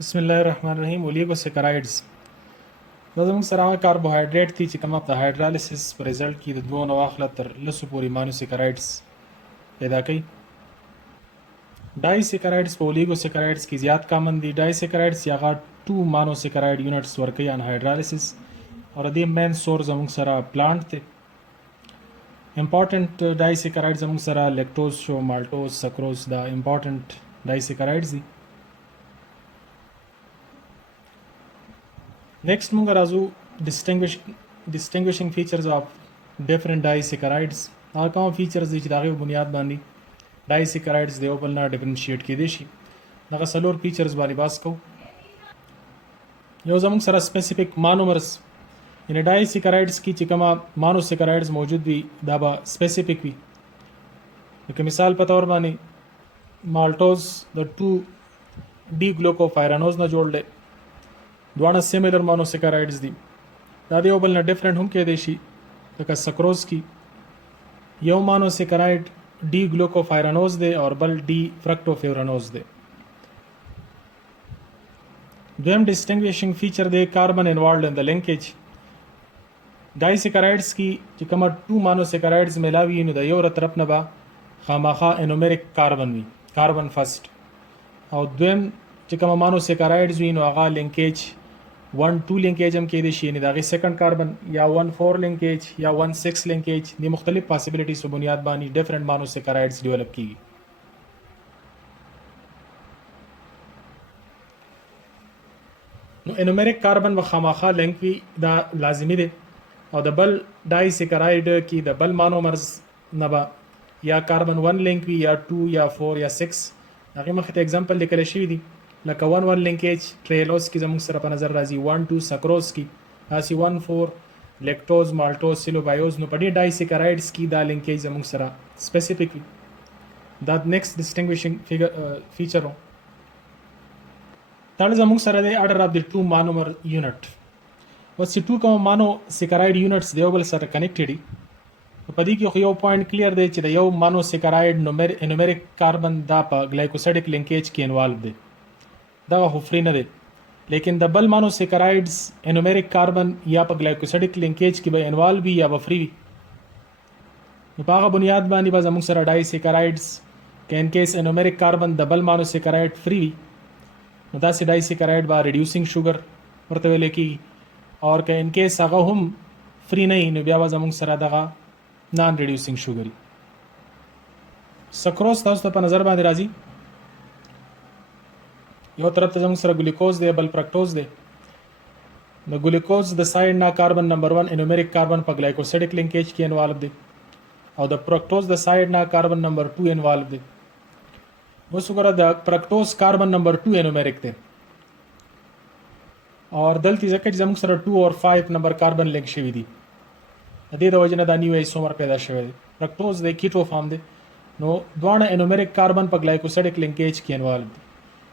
बिस्मिल्लाहिर्रहमानिर्रहीम ओलिगोसैकेराइड्स دا زموږ سره هغه کاربوهایډریټ دي چې کومه په هایډرالایسس په ریزلټ کې د 2 نه واخله تر 10 پورې مانوسیکرایډز پیدا کوي. ډایسیکرایډز په اولیګوسیکرایډز کې زیات کامن دي. ډایسیکرایډز یا هغه 2 مانوسیکرایډ یونټس ورکوي ان هایډرالایسس او د دې مین سورس زموږ سره پلانټ دی. امپورټنٹ ډایسیکرایډ زموږ سره لیکټوز شو، مالټوز، سکروز دا امپورټنٹ ډایسیکرایډز دي. Next مونږ راځو distinguishing features of different disaccharides. هغه کوم فیچرز دي چې د هغې په بنیاد باندې ډایسیکرایډز د یو بل نه ډفرنشیټ کیدای شي. دغه څلور فیچرز باندې بحث کوو. یو زموږ سره سپیسیفیک مانومرز، یعنې ډایسیکرایډز کې چې کومه مانوسیکرایډز موجود وي دا به سپیسیفیک وي. لکه مثال په طور باندې مالټوز د 2 ډي ګلوکوفایرانوز نه جوړ دی. دواړه سیملر مانوسیکرایډز دي. دا د یو بل نه ډفرنټ هم کېدای شي. لکه سکروز کې یو مانوسیکرایډ ډي ګلوکوفایرانوز دی او بل ډي فرکټوفیورانوز دی. دویم ډسټینګویشنګ فیچر دی کاربن انوالوډ ان د لینکیج. ډایسیکرایډز کې چې کومه 2 مانوسیکرایډز ملاوي نو د یو طرف نه به خامخا انومریک کاربن وي، کاربن فرست، او دویم چې کومه مانوسیکرایډز وي نو هغه لینکیج 1-2 لینکیج هم کېدای شي، یعنې د هغې سیکنډ کاربن یا 1-4 لینکیج یا 1-6 لینکیج. د مختلف پاسبلیټیز په بنیاد باندې ډفرنٹ مانوسیکرایډز ډیولپ کیږي. نو انومریک کاربن به خامخا لینک وي، دا لازمي دی. او د بل ډایسیکرایډ کې د بل مانومرز نه به یا کاربن 1 لینک وي یا 2 یا 4 یا 6. هغې مخې ته اگزامپل لیکلی شوي دي، لکه 1-1 لینکیج ټریلوز کې زموږ سره په نظر راځي، 1-2 سکروز کې داسې 1-4 لیکټوز، مالټوز، سیلوبایوز. نو په دې ډایسیکرایډز کې دا لینکیج زموږ سره سپیسیفیک وي. دا نیکسټ ډسټینګویشنګ فیچر و. دا زموږ سره دی اډر اف د 2 مانومر یونټ. اوس چې 2 کوم مانوسیکرایډ یونټس د یو بل سره کنیکټډ دي، په دې کې خو یو پوینټ کلیر دی چې د یو مانوسیکرایډ انومریک کاربن دا په ګلایکوسیډک لینکیج کې انوالو دی. دا خو فری نه دی، لیکن د بل مانوسیکرایډز انومریک کاربن یا په ګلایکوسیډک لینکیج کې به انوالو وي یا به فری وي. نو په هغه بنیاد باندې به زموږ سره ډایسیکرایډز که ان کیس انومریک کاربن د بل مانوسیکرایډ فری وي نو داسې ډایسیکرایډ به ریډیوسینګ شوګر ورته ویل کېږي، او که ان کیس هغه هم فری نه وي نو بیا به زموږ سره دغه نان ریډیوسینګ شوګر وي. سکروز تاسو ته په نظر باندې راځي. یو طرف ته زموږ سره ګلوکوز دی، بل فرکټوز دی. د ګلوکوز د سایډ نه کاربن نمبر 1 انومریک کاربن په ګلایکوسیډک لینکیج کې انوالو دی، او د فرکټوز د سایډ نه کاربن نمبر 2 انوالو دی. اوس وګوره د فرکټوز کاربن نمبر 2 انومریک دی، او دلته ځکه چې زموږ سره 2 او 5 نمبر کاربن لینک شوي دي، د دې د وجې نه دا نیو ایسومر پیدا شوی دی. فرکټوز د کیټو فارم دی، نو دواړه انومریک کاربن په ګلایکوسیډک لینکیج کې انوالو دي.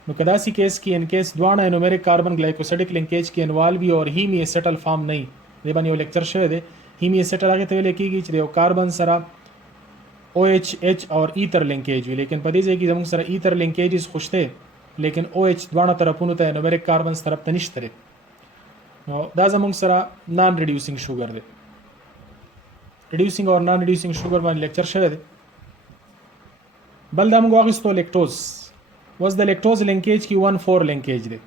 نو که داسې کیس کې ان کیس دواړه انومریک کاربن ګلایکوسیډک لینکیج کې انوالو وي او هیمی اسیټل فارم نه وي، دې باندې یو لیکچر شوی دی. هیمی اسیټل هغې ته ویل کېږي چې د یو کاربن سره OH H اور ایتر لینکیج وي، لیکن په دې ځای کې زموږ سره ایتر لینکیجز خو شته، لیکن OH دواړه طرفونو ته انومریک کاربنز طرف ته نشته دی. نو دا زموږ سره نان ریډیوسینګ شوګر دی. ریډیوسینګ اور نان ریډیوسینګ شوګر باندې لیکچر شوی دی. بل دا موږ واخیستو لیکټوز. اوس د لیکټوز لینکیج کې 1-4 لینکیج دی.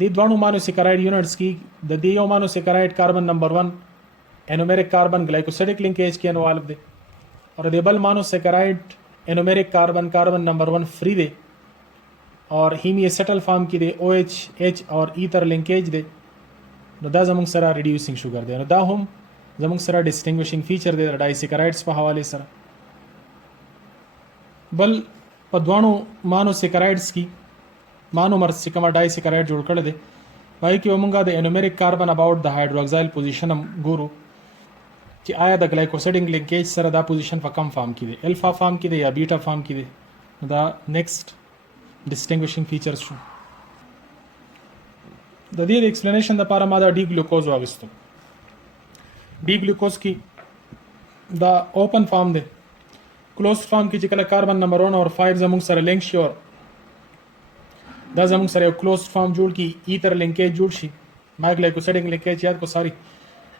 د دوه مانوسیکرایډ یونټس کې د دې یو مانوسیکرایډ کاربن نمبر 1 انومریک کاربن ګلایکوسیډک لینکیج کې انوالو دی، اور د بل مانوسیکرایډ انومریک کاربن نمبر 1 فری دی اور هیمی اسیټل فارم کې دی، OH H اور ایتر لینکیج دی. نو دا زموږ سره ریډیوسینګ شوګر دی. نو دا هم زموږ سره ډسټینګویشنګ فیچر دی د ډایسیکرایډز په حواله سره. بل په دوانو مانوسیکرایډز کې مانومرز چې کومه ډایسیکرایډ جوړ کړی دی پای کې موږ د انومریک کاربن اباوټ د هایدروکسایل پوزیشن هم ګورو چې آیا د ګلایکوسیډک لینکیج سره دا پوزیشن په کم فارم کې دی، الفا فارم کې دی یا بیټا فارم کې دی. دا نیکسټ ډسټینګویشنګ فیچرز شو. د دې د ایکسپلینیشن لپاره ما دا ډي ګلوکوز واغستو. ډي ګلوکوز کې دا اوپن فارم دی. کلوز فارم کې چې کله کاربن نمبر 1 اور 5 زموږ سره لینک شي اور دا زموږ سره یو کلوزډ فارم جوړ کی ایتر لینکیج جوړ شي ما ګلایکوسایډ لینکیج یاد کو ساری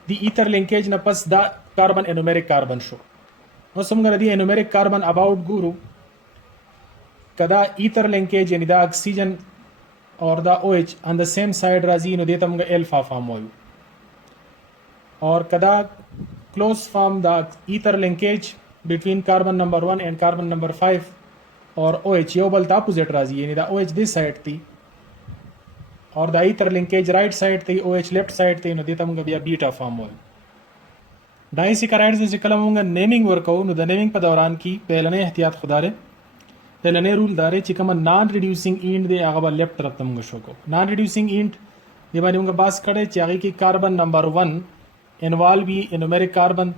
دی ایتر لینکیج نه پس دا کاربن انومeric کاربن شو نو څنګه دی انومeric کاربن اباوت ګورو کدا ایتر لینکیج یعنی دا اکسیجن اور دا OH on the same side راځي نو دته موږ الفا فارم وایو اور کدا close form دا ایتر لینکیج between carbon number 1 and carbon number 5 اور OH یو بل اپوزیټ راځي یعنی دا OH this side تی اور دا ایتر لینکیج رائٹ سائڈ تی OH لیفٹ سائڈ تی نو دته موږ بیا بیٹا فارم وایو ډایسیکرایډز چې کله موږ نیمینګ ورکو نو د نیمینګ په دوران کې پهلنې احتیاط خداره پهلنې رول داري چې کوم نان ریډیوسینګ اینډ دی هغه بل لیفټ طرف ته موږ شو کو نان ریډیوسینګ اینډ دی باندې موږ باس کړي چې هغه کې کاربن نمبر 1 انوالو وی انومeric کاربن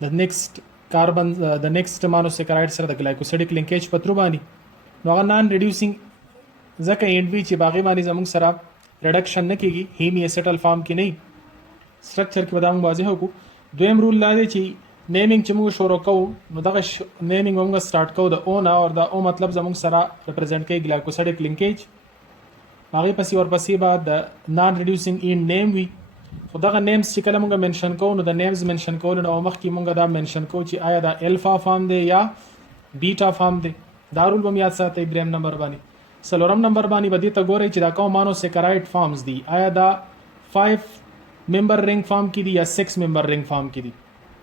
د نیکسٹ کاربن د نیکسٹ مانوسیکرایډ سره د ګلایکوسایډیک لینکیج په تر باندې نو هغه نان ریډیوسینګ ځکه اینډ وی چې باغی باندې زموږ سره ریډکشن نه کیږي هیمی اسیټل فارم کې نه سټرکچر کې بدام واضح وکړو دویم رول لا دی چې نیمینګ چې موږ شروع کوو نو دغه نیمینګ موږ سٹارټ کوو د او نه اور د او مطلب زموږ سره ریپرزینټ کوي ګلایکوسایډیک لینکیج هغه پسې اور پسې بعد د نان ریډیوسینګ اینډ نیم وی خو دغه نیمز چې کله موږ منشن کوو نو د نیمز منشن کول نو مخکې موږ دا منشن کوو چې آیا دا الفا فارم دی یا بیٹا فارم دی دا رول به یاد ساتئ بریم نمبر باندې سلورم نمبر باندې به دې ته ګورئ چې دا کوم مانوسیکرایډ فارمز دي آیا دا 5 ممبر رنګ فارم کې دي یا 6 ممبر رنګ فارم کې دي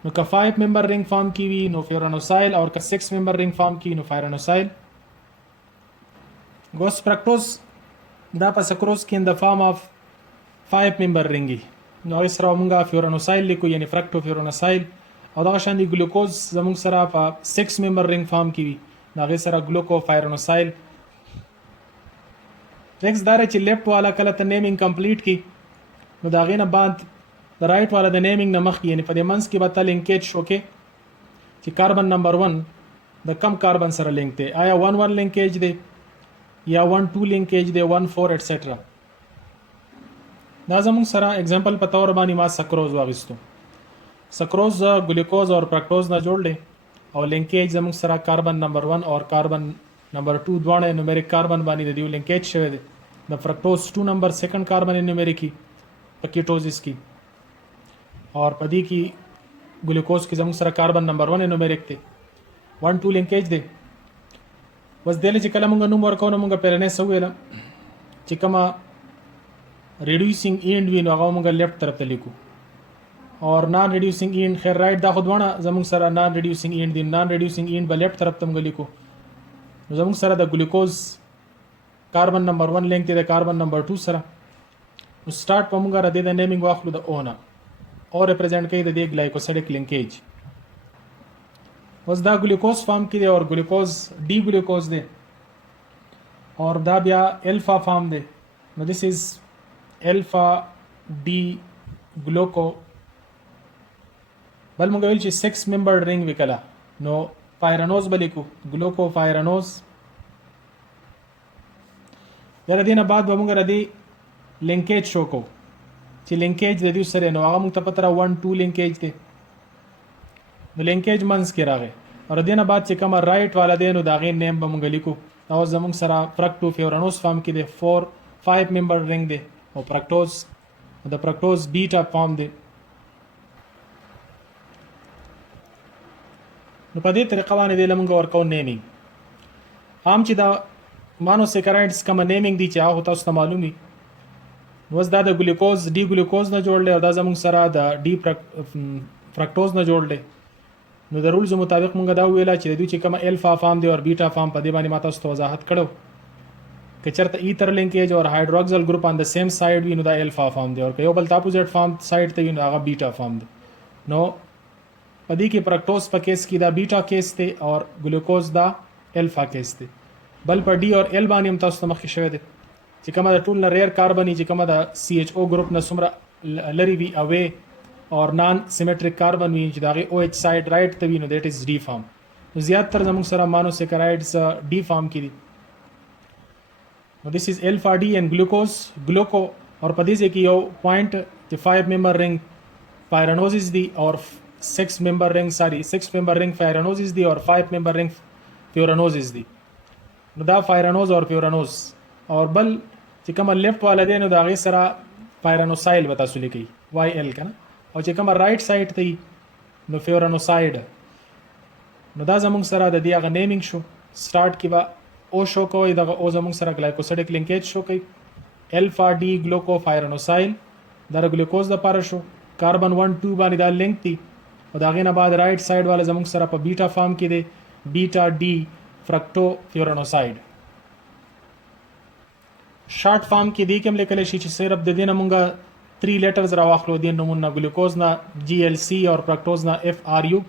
نو که 5 ممبر رنګ فارم کې وي نو فیورانوسایل او که 6 ممبر رنګ فارم کې نو فایرانوسایل ګوس پرکټوس دا په سکروس کې ان د فارم اف 5 ممبر رنګي نو یې سره مونږه فیورانوسایل لیکو یعنی فرکټو فیورانوسایل او دا شان دي ګلوکوز زموږ سره په 6 ممبر رنګ فارم کې وي دا غي سره ګلوکو فایرانوسایل نیکسٹ دا چې لیفت والا کله ته نیمینګ کمپلیټ کی نو دا غینه بعد د رائټ والا د نیمینګ نه مخکې یعنی په دې منځ کې به ته لینکیج شو کې چې کاربن نمبر 1 د کم کاربن سره لینک دی آیا 1 لینکیج دی یا 1 لینکیج دی 1 4 ایټسټرا دا زموږ سره اگزامپل په تور باندې ما سکروز واغستو سکروز ګلوکوز او فرکټوز نه جوړ دی او لینکیج زموږ سره کاربن نمبر 1 او کاربن نمبر 2 دواړه نومریک کاربن باندې د دیو لینکیج شوی دی د فرکټوز 2 نمبر سیکنډ کاربن نومریک په کیټوزس کې اور په دې کې ګلوکوز کې زموږ سره کاربن نمبر 1 نومریک دی 1 2 لینکیج دی بس دله چې کله موږ نوم ورکو نو موږ پیرنه سو ویل چې کما ریډیوسینګ اینډ وی نو هغه موږ لیفټ طرف ته لیکو اور نان ریډیوسینګ اینډ خیر رائټ دا خودونه زموږ سره نان ریډیوسینګ اینډ دی نان ریډیوسینګ اینډ بل لیفټ طرف ته موږ لیکو نو زموږ سره د ګلوکوز کاربن نمبر 1 لینک دی د کاربن نمبر 2 سره نو سٹارټ په موږ را دي د نیمینګ واخلو د اونا او ریپرزینټ کوي د دې ګلایکوسایډیک لینکیج اوس دا ګلوکوز فارم کې دی اور ګلوکوز ډي ګلوکوز دی اور دا بیا الفا فارم دی نو دیس از الفا ډي ګلوکو بل موږ ویل چې 6 ممبر رنګ وکلا نو فایرانوز بلیکو ګلوکو فایرانوز یا ردینه بعد به موږ ردی لینکیج شو کو چې لینکیج د دې سره نو هغه موږ ته پتره 1 2 لینکیج دی نو لینکیج منس کې راغی اور دینه بعد چې کومه رائټ والا دی نو دا غي نیم به موږ لیکو او زموږ سره فرکټو فیورانوز فارم کې دی 4 5 ممبر رنګ دی او فرکټوز د فرکټوز بیٹا فارم دی نو په دې طریقه باندې د لمونګ ورکو نیمینګ عام چې دا مانوسیکرایډز کوم نیمینګ دي چې هغه تاسو ته معلومي نو دا د ګلوکوز ډي ګلوکوز نه جوړل او دا زموږ سره د ډي فرکټوز نه جوړل نو د رولز مطابق مونږ دا ویلا چې دوی چې کوم الفا فارم دی او بیٹا فارم په دې باندې ماته تاسو ته وضاحت کړو که چرته ایتر لینکیج او هایدروکسل ګروپ ان د سیم سایډ وي نو دا الفا فارم دی او که یو بل اپوزیټ فارم سایډ ته وي نو هغه بیٹا فارم دی نو پدې کې فرکټوز په کیس کې دا بیٹا کیس دی او ګلوکوز دا الفا کیس دی بل په ډي او ال باندې هم تاسو ته مخکې شوی دی چې کومه د ټول نه ریر کاربن چې کومه د سی ایچ او ګروپ نه سمره لری وی اوی اور نان سیمیټریک کاربن وی چې داغه او ایچ سایډ رائټ ته وی نو دیٹ از ډي فارم نو زیات تر زموږ سره مانوسیکرایډز ډي فارم کې دي نو دیس از الفا ډي اینڈ ګلوکوز ګلوکو اور په دې کې یو پوینټ چې 5 ممبر رنګ فایرانوزز دی اور 6 ممبر رنگ فایرانوزز دی اور 5 ممبر رنگ فیورانوزز دی نو دا فایرانوز اور فیورانوز اور بل چې کوم لیفت والا دی نو د هغې سره فایرانوسایل به تاسو لیکئ واي ال که نه، او چې کومه رایټ سایډ ته نو فیورانوسایډ. نو دا زموږ سره د دې هغه نیمینګ شو. سټارټ کې به او شو کوئ، دغه او زموږ سره ګلایکوسیډک لینکیج شو کوي. الفا ډي ګلوکو فایرانوسایل دا د ګلوکوز دپاره شو. کاربن 1 2 باندې دا لینک دی، او د هغې نه بعد رایټ سایډ والا زموږ سره په بیټا فارم کې دی، بیټا ډي فرکټو فیورانوسایډ. شارټ فارم کې دی کوم لیکلی شي چې صرف د دې نه مونږه 3 لیټرز راواخلو، دې نومونه ګلوکوز نه جی ایل سی اور فرکټوز نه اف آر یو،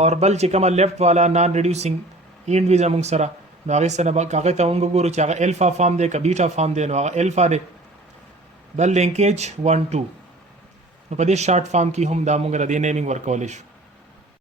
اور بل چې کومه لیفت والا نان ریډیوسینګ اینډ وي زموږ سره نو هغې سره به هغې ته مونږ وګورو چې هغه الفا فارم دی که بیټا فارم دی، نو هغه الفا دی. بل لینکیج 1 2. نو په دې شارټ فارم کې هم دا مونږ د دې نیمینګ ورکولی شو.